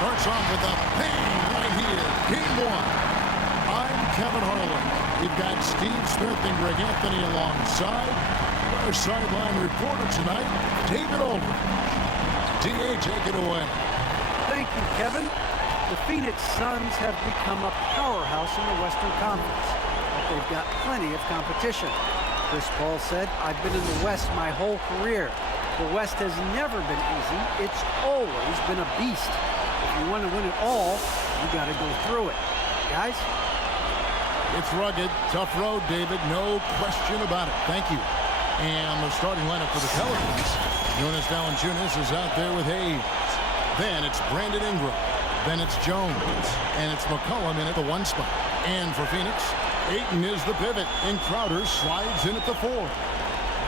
Starts off with a bang right here. Game one. I'm Kevin Harlan. We've got Steve Smith and Greg Anthony alongside. Our sideline reporter tonight, David Aldridge. DA, take it away. Thank you, Kevin. The Phoenix Suns have become a powerhouse in the Western Conference, but they've got plenty of competition. Chris Paul said, "I've been in the West my whole career. The West has never been easy. It's always been a beast. If you want to win it all, you got to go through it." Guys? It's rugged, tough road, David. No question about it. Thank you. And the starting lineup for the Pelicans. Jonas Valanciunas is out there with Hayes. Then it's Brandon Ingram. Then it's Jones. And it's McCollum in at the 1 spot. And for Phoenix, Ayton is the pivot. And Crowder slides in at the 4.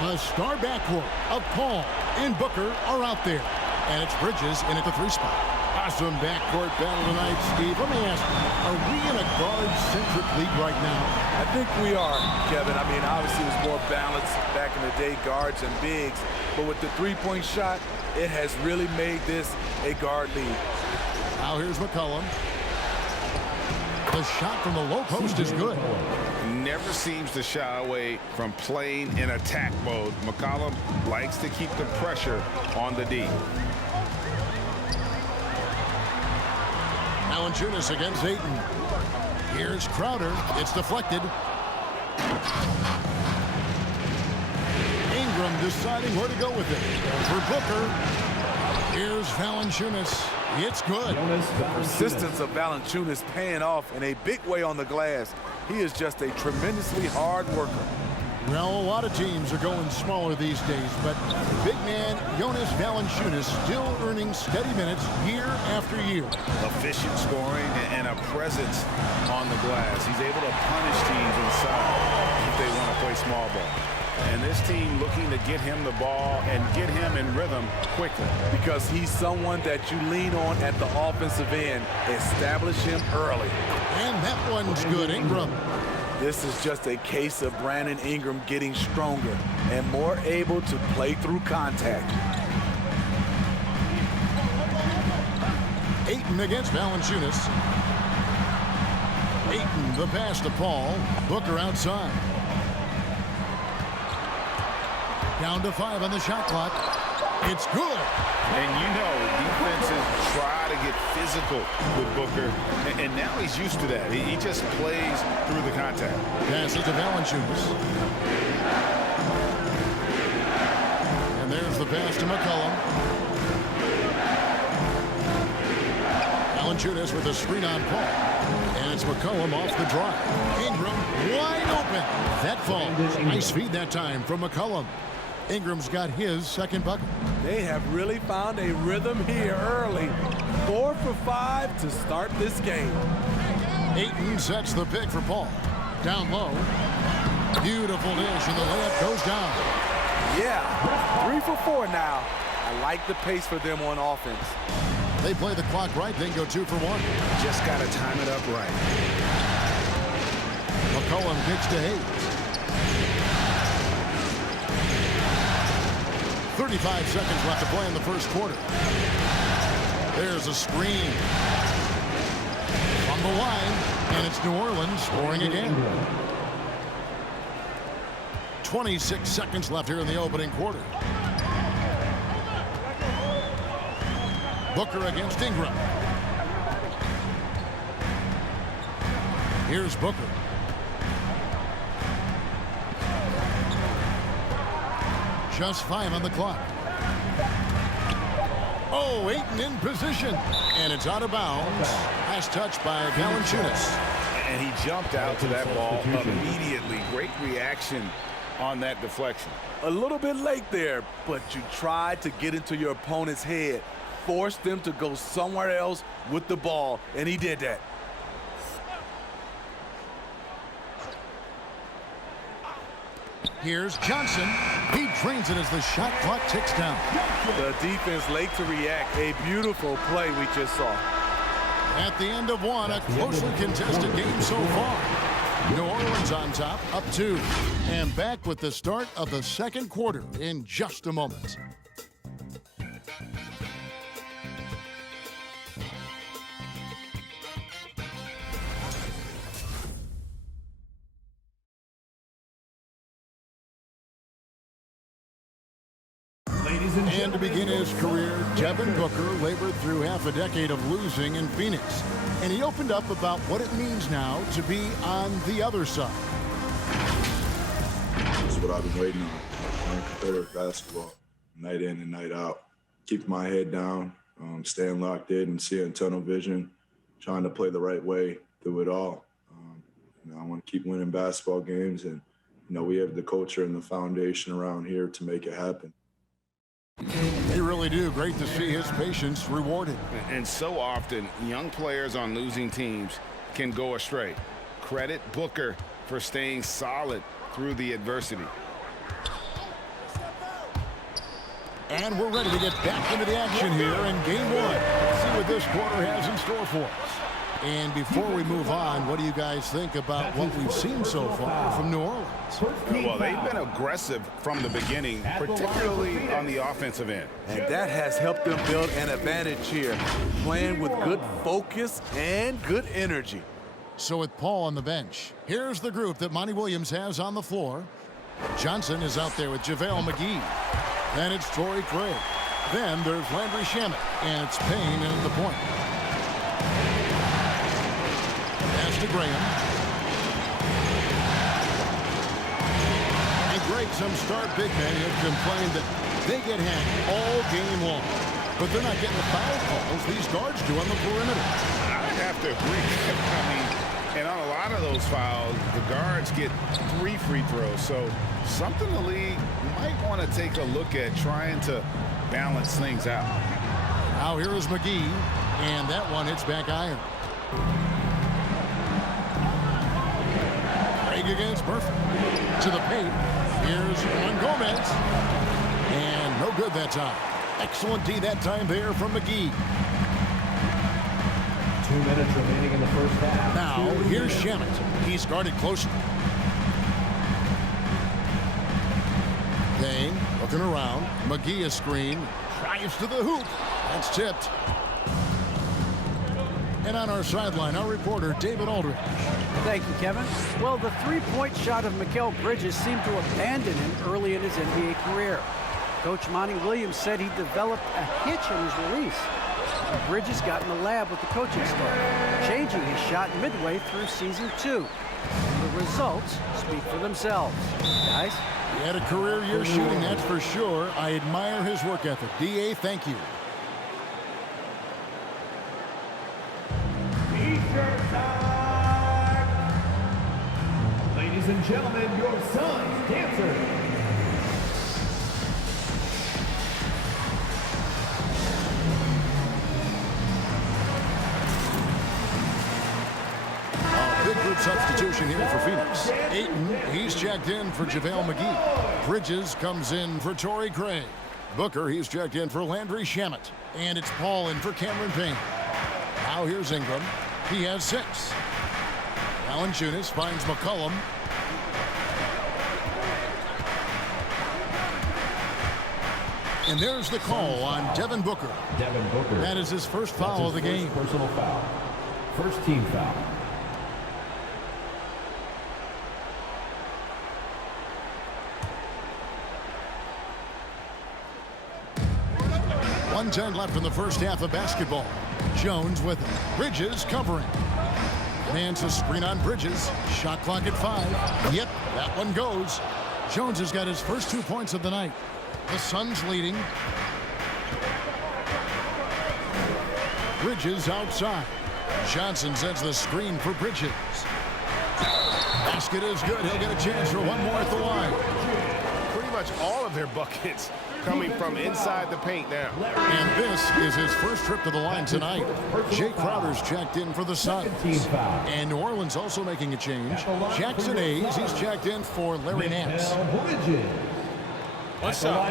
The star backcourt of Paul and Booker are out there. And it's Bridges in at the 3 spot. Awesome backcourt battle tonight, Steve. Let me ask you, are we in a guard-centric league right now? I think we are, Kevin. I mean, obviously it was more balanced back in the day, guards and bigs. But with the three-point shot, it has really made this a guard league. Now here's McCollum. The shot from the low post is good. Never seems to shy away from playing in attack mode. McCollum likes to keep the pressure on the D. Valanciunas against Ayton. Here's Crowder. It's deflected. Ingram deciding where to go with it. For Booker. Here's Valanciunas. It's good. The persistence of Valanciunas paying off in a big way on the glass. He is just a tremendously hard worker. Well, a lot of teams are going smaller these days, but big man Jonas Valanciunas still earning steady minutes year after year. Efficient scoring and a presence on the glass. He's able to punish teams inside if they want to play small ball. And this team looking to get him the ball and get him in rhythm quickly. Because he's someone that you lean on at the offensive end. Establish him early. And that one's good. Ingram. This is just a case of Brandon Ingram getting stronger and more able to play through contact. Ayton against Valanciunas. Ayton, the pass to Paul. Booker outside. Down to 5 on the shot clock. It's good. And you know, defenses try to get physical with Booker, and now he's used to that. He just plays through the contact. Passes to Valanciunas. And there's the pass to McCollum. Valanciunas with a screen on Paul. And it's McCollum off the drive. Ingram wide open. That fall. Nice feed that time from McCollum. Ingram's got his second bucket. They have really found a rhythm here early. 4 for 5 to start this game. Ayton sets the pick for Paul. Down low. Beautiful dish, and the layup goes down. Yeah, 3 for 4 now. I like the pace for them on offense. They play the clock right, then go 2 for 1. Just got to time it up right. McCollum kicks to Hayes. 35 seconds left to play in the first quarter. There's a screen. On the line, and it's New Orleans scoring again. 26 seconds left here in the opening quarter. Booker against Ingram. Here's Booker. Just 5 on the clock. Oh, Ayton in position. And it's out of bounds. Last touch by Valanciunas. And he jumped out to that ball immediately. Great reaction on that deflection. A little bit late there, but you tried to get into your opponent's head. Force them to go somewhere else with the ball, and he did that. Here's Johnson. He drains it as the shot clock ticks down. The defense late to react. A beautiful play we just saw. At the end of one, a closely contested game so far. New Orleans on top, up 2. And back with the start of the second quarter in just a moment. And to begin his career, Devin Booker labored through half a decade of losing in Phoenix. And he opened up about what it means now to be on the other side. That's what I've been waiting on. Playing competitive basketball, night in and night out. Keeping my head down, staying locked in and seeing tunnel vision, trying to play the right way through it all. I want to keep winning basketball games, and we have the culture and the foundation around here to make it happen. You really do. Great to see his patience rewarded. And so often, young players on losing teams can go astray. Credit Booker for staying solid through the adversity. And we're ready to get back into the action here in game one. Let's see what this quarter has in store for us. And before we move on, what do you guys think about what we've seen so far from New Orleans? Well, they've been aggressive from the beginning, particularly on the offensive end. And that has helped them build an advantage here, playing with good focus and good energy. So with Paul on the bench, here's the group that Monty Williams has on the floor. Johnson is out there with JaVale McGee. Then it's Torrey Craig. Then there's Landry Shamet, and it's Payne in at the point. Pass to Graham. And Greg, some star big men have complained that they get hacked all game long. But they're not getting the foul calls these guards do on the perimeter. I have to agree. And on a lot of those fouls, the guards get 3 free throws. So something the league might want to take a look at, trying to balance things out. Now here is McGee, and that one hits back iron. Craig against Murphy. To the paint. Here's Juan Gomez. And no good that time. Excellent D that time there from McGee. 2 minutes remaining in the first half. Now, here's Shamet. He's guarded closely. Payne looking around. McGee is screened. Drives to the hoop. That's tipped. And on our sideline, our reporter, David Aldridge. Thank you, Kevin. Well, the three-point shot of Mikal Bridges seemed to abandon him early in his NBA career. Coach Monty Williams said he developed a hitch in his release. Bridges got in the lab with the coaching staff, changing his shot midway through season 2. And the results speak for themselves. Guys? He had a career year shooting, that's for sure. I admire his work ethic. D.A., thank you. T-shirt time! Ladies and gentlemen, your son's dancer. Big group substitution here for Phoenix. Ayton, he's checked in for JaVale McGee. Bridges comes in for Torrey Craig. Booker, he's checked in for Landry Shamet. And it's Paul in for Cameron Payne. Now here's Ingram. He has 6. Valanciunas finds McCollum. And there's the call on Devin Booker. Devin Booker. That is his first foul of the game. Personal foul. First team foul. 1:10 left in the first half of basketball. Jones with Bridges covering. Man's a screen on Bridges. Shot clock at 5. Yep, that one goes. Jones has got his first 2 points of the night. The Suns leading. Bridges outside. Johnson sends the screen for Bridges. Basket is good. He'll get a chance for one more at the line. Pretty much all of their buckets coming from inside the paint now. And this is his first trip to the line tonight. Jay Crowder's checked in for the Suns. And New Orleans also making a change. Jackson Hayes, he's checked in for Larry Nance. What's up?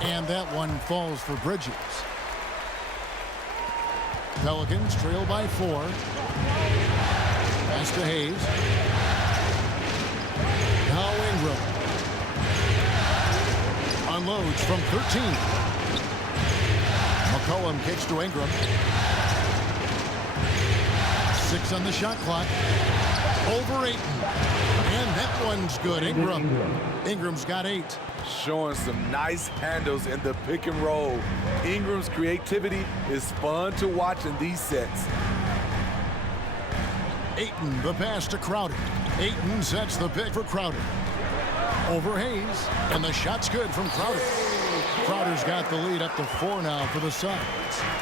And that one falls for Bridges. Pelicans trail by 4. Pass to Hayes. Now Ingram. Unloads from 13. McCollum kicks to Ingram. 6 on the shot clock. Over Ayton. And that one's good. Ingram's got 8. Showing some nice handles in the pick and roll. Ingram's creativity is fun to watch in these sets. Ayton, the pass to Crowder. Ayton sets the pick for Crowder. Over Hayes, and the shot's good from Crowder. Crowder's got the lead up to 4 now for the Suns.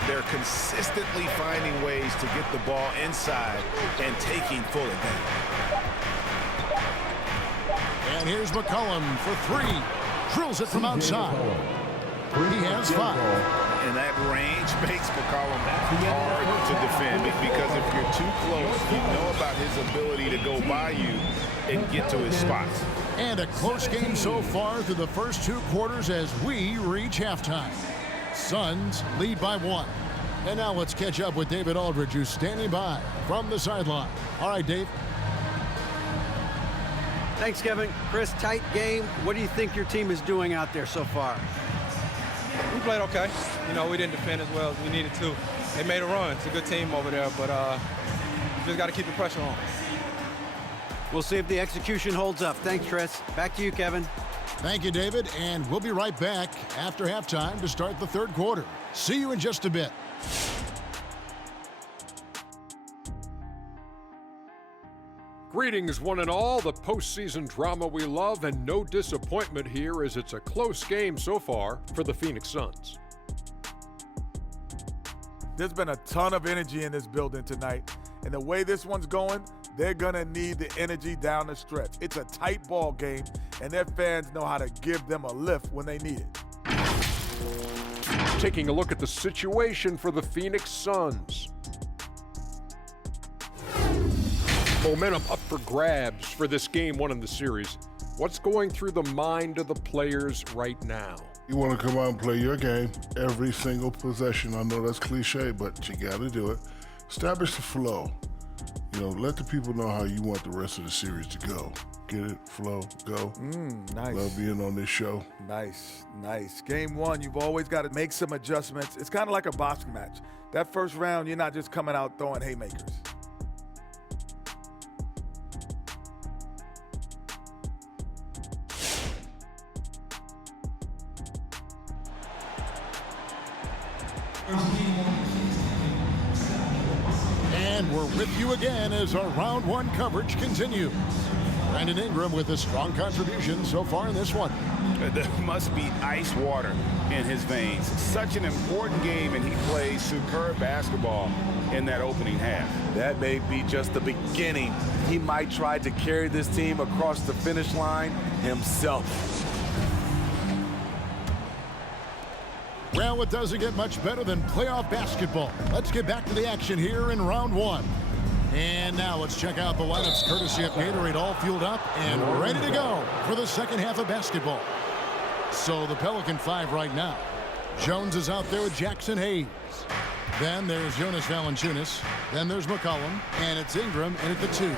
They're consistently finding ways to get the ball inside and taking full advantage. And here's McCollum for 3. Drills it from outside. He has 5. And that range makes McCollum hard to defend, because if you're too close, you know about his ability to go by you and get to his spots. And a close game so far through the first 2 quarters as we reach halftime. Suns lead by 1. And now let's catch up with David Aldridge, who's standing by from the sideline. All right, Dave. Thanks, Kevin. Chris, tight game. What do you think your team is doing out there so far? We played okay. You know, we didn't defend as well as we needed to. They made a run. It's a good team over there, but we just got to keep the pressure on. We'll see if the execution holds up. Thanks, Chris. Back to you, Kevin. Thank you, David. And we'll be right back after halftime to start the 3rd quarter. See you in just a bit. Greetings, one and all. The postseason drama we love, and no disappointment here as it's a close game so far for the Phoenix Suns. There's been a ton of energy in this building tonight, and the way this one's going, they're going to need the energy down the stretch. It's a tight ball game, and their fans know how to give them a lift when they need it. Taking a look at the situation for the Phoenix Suns. Momentum up for grabs for this game 1 in the series. What's going through the mind of the players right now? You want to come out and play your game every single possession. I know that's cliche, but you got to do it. Establish the flow. You know, let the people know how you want the rest of the series to go. Get it, flow, go. Nice. Love being on this show. Nice, nice. Game 1, you've always got to make some adjustments. It's kind of like a boxing match. That first round, you're not just coming out throwing haymakers. And we're with you again as our round 1 coverage continues. Brandon Ingram with a strong contribution so far in this one. There must be ice water in his veins. Such an important game, and he plays superb basketball in that opening half. That may be just the beginning. He might try to carry this team across the finish line himself. Well, it doesn't get much better than playoff basketball. Let's get back to the action here in round 1. And now let's check out the lineups courtesy of Gatorade, all fueled up and ready to go for the second half of basketball. So the Pelican 5 right now. Jones is out there with Jackson Hayes. Then there's Jonas Valanciunas. Then there's McCollum, and it's Ingram in at the 2.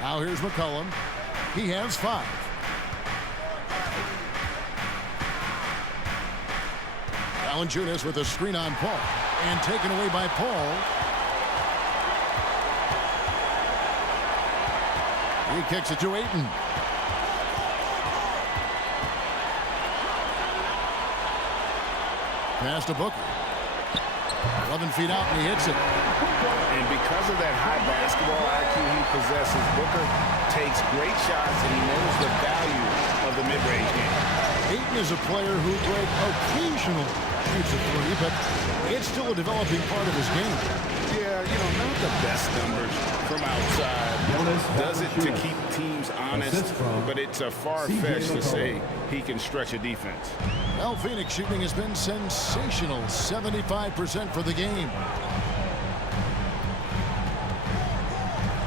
Now here's McCollum. He has 5. Valanciunas with a screen on Paul, and taken away by Paul. He kicks it to Ayton. Pass to Booker. 11 feet out, and he hits it. And because of that high basketball IQ he possesses, Booker takes great shots, and he knows the value of the mid-range game. Ayton is a player who Greg occasionally shoots a 3, but it's still a developing part of his game. Yeah, you know, not the best numbers from outside. Does it to keep teams honest, but it's a far-fetched to say he can stretch a defense. Well, Phoenix shooting has been sensational, 75% for the game.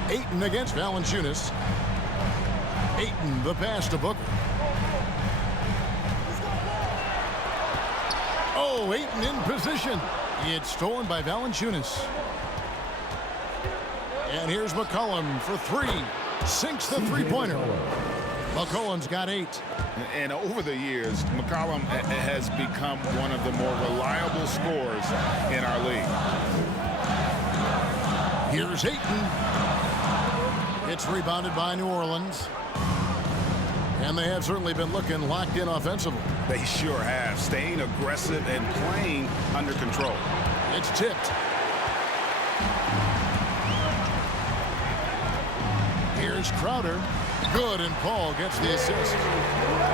Ayton against Valanciunas. Ayton, the pass to Booker. Oh, Ayton in position. It's stolen by Valanciunas. And here's McCollum for 3. Sinks the three-pointer. McCollum's got 8. And over the years, McCollum has become one of the more reliable scorers in our league. Here's Ayton. It's rebounded by New Orleans. And they have certainly been looking locked in offensively. They sure have, staying aggressive and playing under control. It's tipped. Here's Crowder. Good, and Paul gets the assist.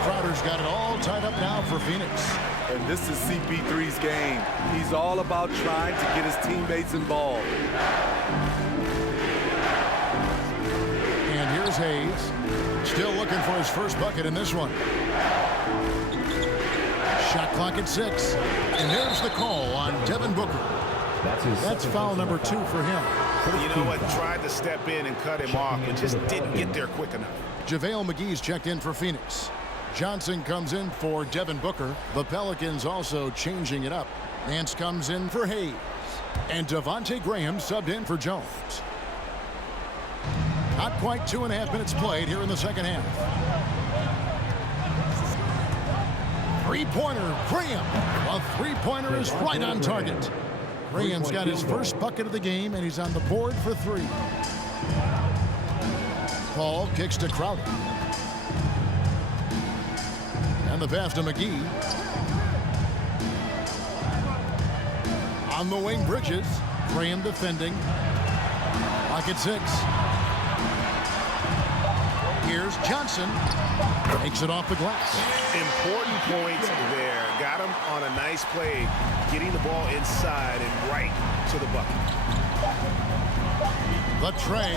Crowder's got it all tied up now for Phoenix. And this is CP3's game. He's all about trying to get his teammates involved. And here's Hayes. Still looking for his first bucket in this one. Shot clock at 6. And there's the call on Devin Booker. That's foul number 2 for him. You know what? Tried to step in and cut him off, but just didn't get there quick enough. JaVale McGee's checked in for Phoenix. Johnson comes in for Devin Booker. The Pelicans also changing it up. Nance comes in for Hayes. And Devontae Graham subbed in for Jones. Not quite 2.5 minutes played here in the second half. Three-pointer, Graham. A three-pointer is right on target. Graham's got his first bucket of the game, and he's on the board for 3. Paul kicks to Crowder. And the pass to McGee. On the wing, Bridges. Graham defending. Lock at 6. Here's Johnson. Takes it off the glass. Important point there. Got him on a nice play, getting the ball inside and right to the bucket. The tray.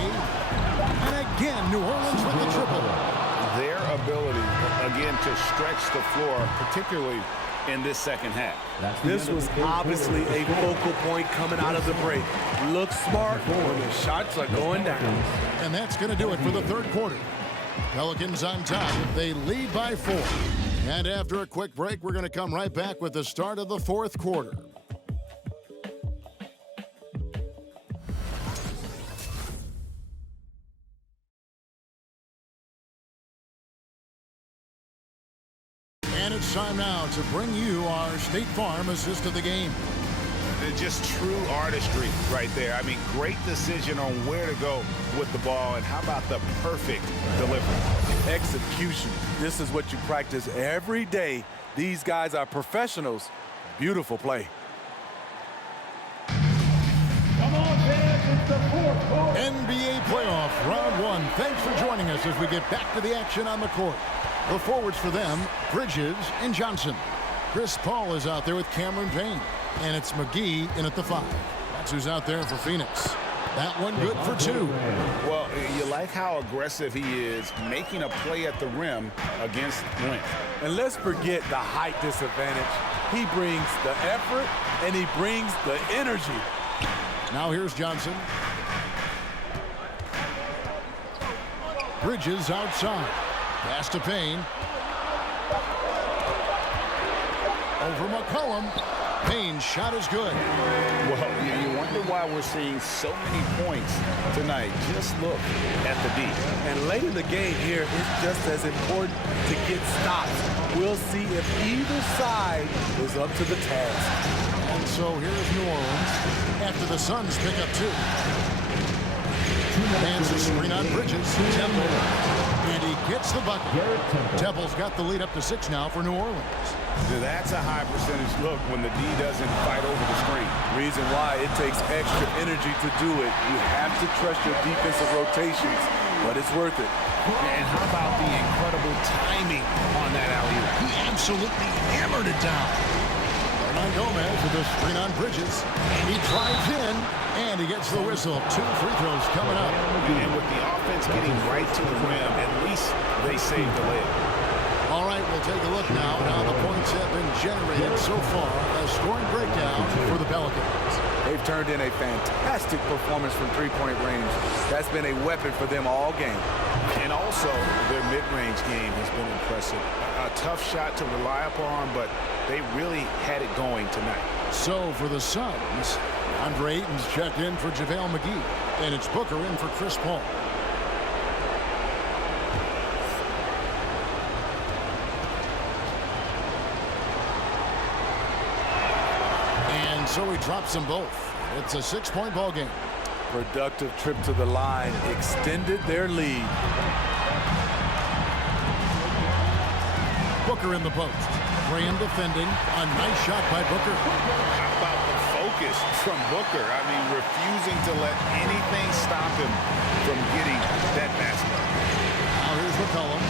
And again, New Orleans with the triple. Their ability, again, to stretch the floor, particularly in this second half. This was obviously a focal point coming out of the break. Look smart when the shots are going down. And that's going to do it for the third quarter. Pelicans on top. They lead by 4. And after a quick break, we're going to come right back with the start of the fourth quarter. And it's time now to bring you our State Farm assist of the game. Just true artistry right there. I mean, great decision on where to go with the ball, and how about the perfect delivery? Execution. This is what you practice every day. These guys are professionals. Beautiful play. Come on, fans, it's the fourth quarter. NBA playoff round 1. Thanks for joining us as we get back to the action on the court. The forwards for them, Bridges and Johnson. Chris Paul is out there with Cameron Payne. And it's McGee in at the 5. That's who's out there for Phoenix. That one good for 2. Well, you like how aggressive he is, making a play at the rim against length. And let's forget the height disadvantage. He brings the effort, and he brings the energy. Now here's Johnson. Bridges outside. Pass to Payne. Over McCollum. Payne's shot is good. Well, you wonder why we're seeing so many points tonight. Just look at the D. And late in the game here, it's just as important to get stops. We'll see if either side is up to the task. And so here's New Orleans after the Suns pick up 2. Hands a screen on Bridges. Temple. And he gets the bucket. Temple's got the lead up to 6 now for New Orleans. That's a high percentage look when the D doesn't fight over the screen. Reason why it takes extra energy to do it. You have to trust your defensive rotations, but it's worth it. And how about the incredible timing on that alley-oop? He absolutely hammered it down. Hernan Gomez with a screen on Bridges. He drives in, and he gets the whistle. 2 free throws coming up. And with the offense getting right to the rim, at least they saved the layup. All right, we'll take a look now at how the points have been generated so far. A scoring breakdown for the Pelicans. They've turned in a fantastic performance from three-point range. That's been a weapon for them all game. And also, their mid-range game has been impressive. A tough shot to rely upon, but they really had it going tonight. So for the Suns, Andre Ayton's checked in for JaVale McGee, and it's Booker in for Chris Paul. So he drops them both. It's a 6-point ball game. Productive trip to the line extended their lead. Booker in the post. Graham defending. A nice shot by Booker. How about the focus from Booker? I mean, refusing to let anything stop him from getting that basket. Now here's McCollum.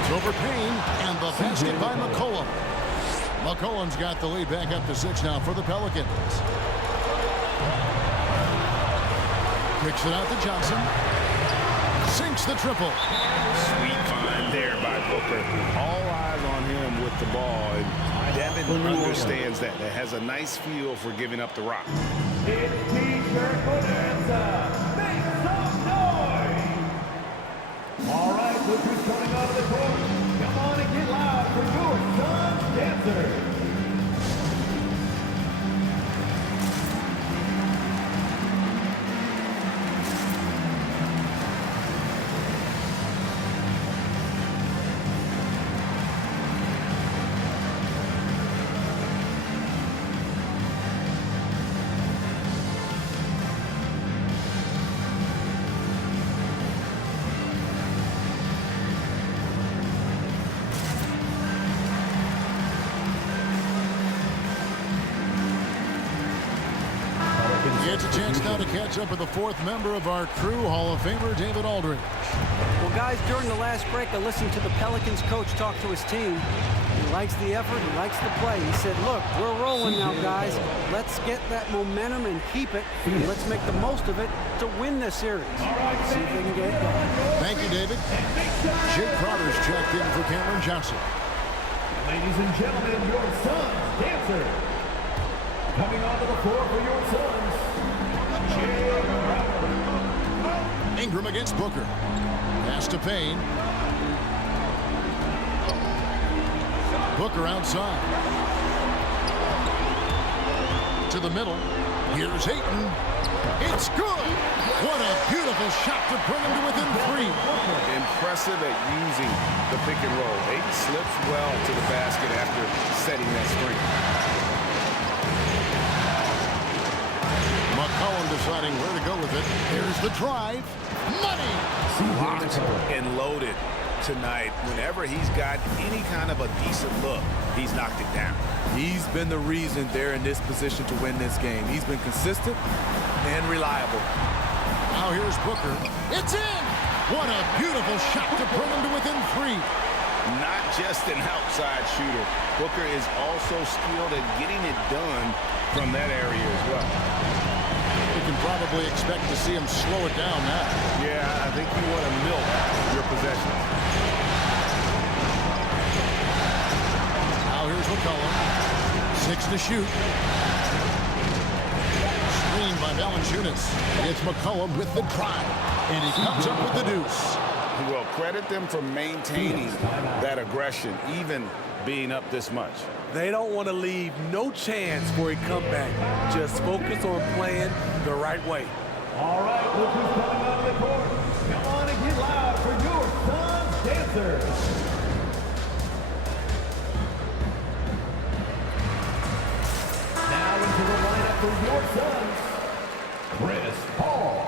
It's over Payne, and the basket by McCollum. McCollum's got the lead back up to 6 now for the Pelicans. Kicks it out to Johnson. Sinks the triple. Sweet find there by Booker. All eyes on him with the ball. And Devin understands that. That has a nice feel for giving up the rock. It's T-shirt bonanza. Make some noise. All right, look who's coming out of the court. Come on and get loud for your son's dancer. It's a chance now to catch up with the fourth member of our crew, Hall of Famer David Aldridge. Well, guys, during the last break, I listened to the Pelicans coach talk to his team. He likes the effort. He likes the play. He said, look, we're rolling now, guys. Let's get that momentum and keep it. And let's make the most of it to win this series. See if they can get it done. Thank you, David. Jake Crowder's checked in for Cameron Johnson. Ladies and gentlemen, your son's dancer. Coming onto the floor for your sons, Jake Crowder. Ingram against Booker. Pass to Payne. Booker outside. To the middle. Here's Ayton. It's good. What a beautiful shot to bring him to within 3. Impressive at using the pick and roll. Ayton slips well to the basket after setting that screen. McCollum deciding where to go with it. Here's the drive. Money! Locked and loaded tonight. Whenever he's got any kind of a decent look, he's knocked it down. He's been the reason they're in this position to win this game. He's been consistent and reliable. Now here's Booker. It's in! What a beautiful shot to bring him to within 3. Not just an outside shooter. Booker is also skilled at getting it done from that area as well. You can probably expect to see him slow it down now. Yeah, I think you want to milk your possession. Now here's McCollum. 6 to shoot. Screen by Valanciunas. It's McCollum with the drive. And he comes up with the deuce. Well, credit them for maintaining that aggression, even being up this much. They don't want to leave no chance for a comeback. Just focus on playing the right way. All right, look who's coming out of the court. Come on and get loud for your son's dancer. Now into the lineup for your sons, Chris Paul.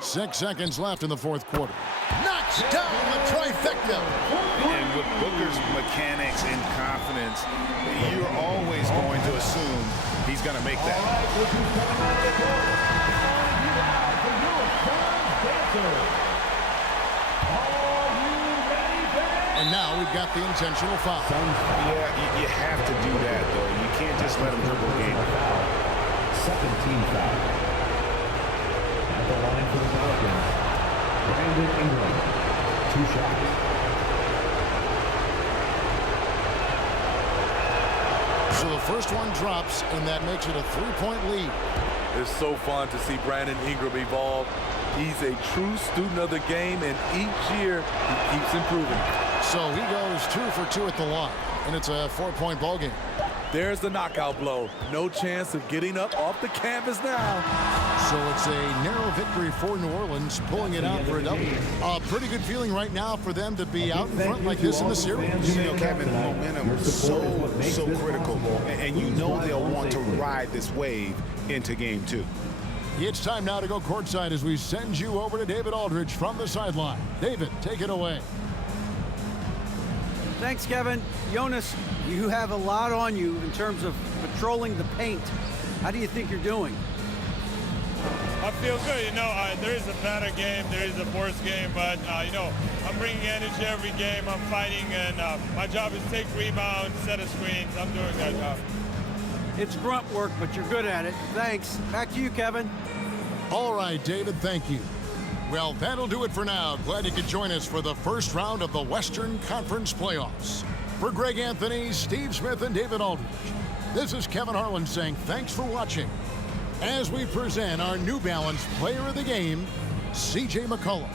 Six seconds left in the fourth quarter. Knocks down the trifecta. And with Booker's mechanics and confidence, you're always going to assume he's going to make that. All right, look who's coming out of the court. Come on and get loud for your son's dancer. Are you ready, fans? And now we've got the intentional foul. Yeah, you have to do that, though. You can't just let him dribble the game. Second team foul. At the line for the Pelicans, Brandon Ingram, 2 shots. So the first one drops, and that makes it a 3-point lead. It's so fun to see Brandon Ingram evolve. He's a true student of the game, and each year he keeps improving. So he goes 2 for 2 at the line, and it's a 4-point ball game. There's the knockout blow. No chance of getting up off the canvas now. So it's a narrow victory for New Orleans, pulling it out for a double. A pretty good feeling right now for them to be out in front like this in the series. You know, Kevin, momentum is so critical, and you know they'll want to ride this wave into game 2. It's time now to go courtside as we send you over to David Aldridge from the sideline. David, take it away. Thanks, Kevin. Jonas, you have a lot on you in terms of patrolling the paint. How do you think you're doing? I feel good. You know, there is a better game, there is a worse game, but, you know, I'm bringing energy every game. I'm fighting, and my job is take rebounds, set of screens. I'm doing that job. It's grunt work, but you're good at it. Thanks. Back to you, Kevin. All right, David, thank you. Well, that'll do it for now. Glad you could join us for the first round of the Western Conference Playoffs. For Greg Anthony, Steve Smith, and David Aldridge, this is Kevin Harlan saying thanks for watching as we present our New Balance Player of the Game, C.J. McCollum.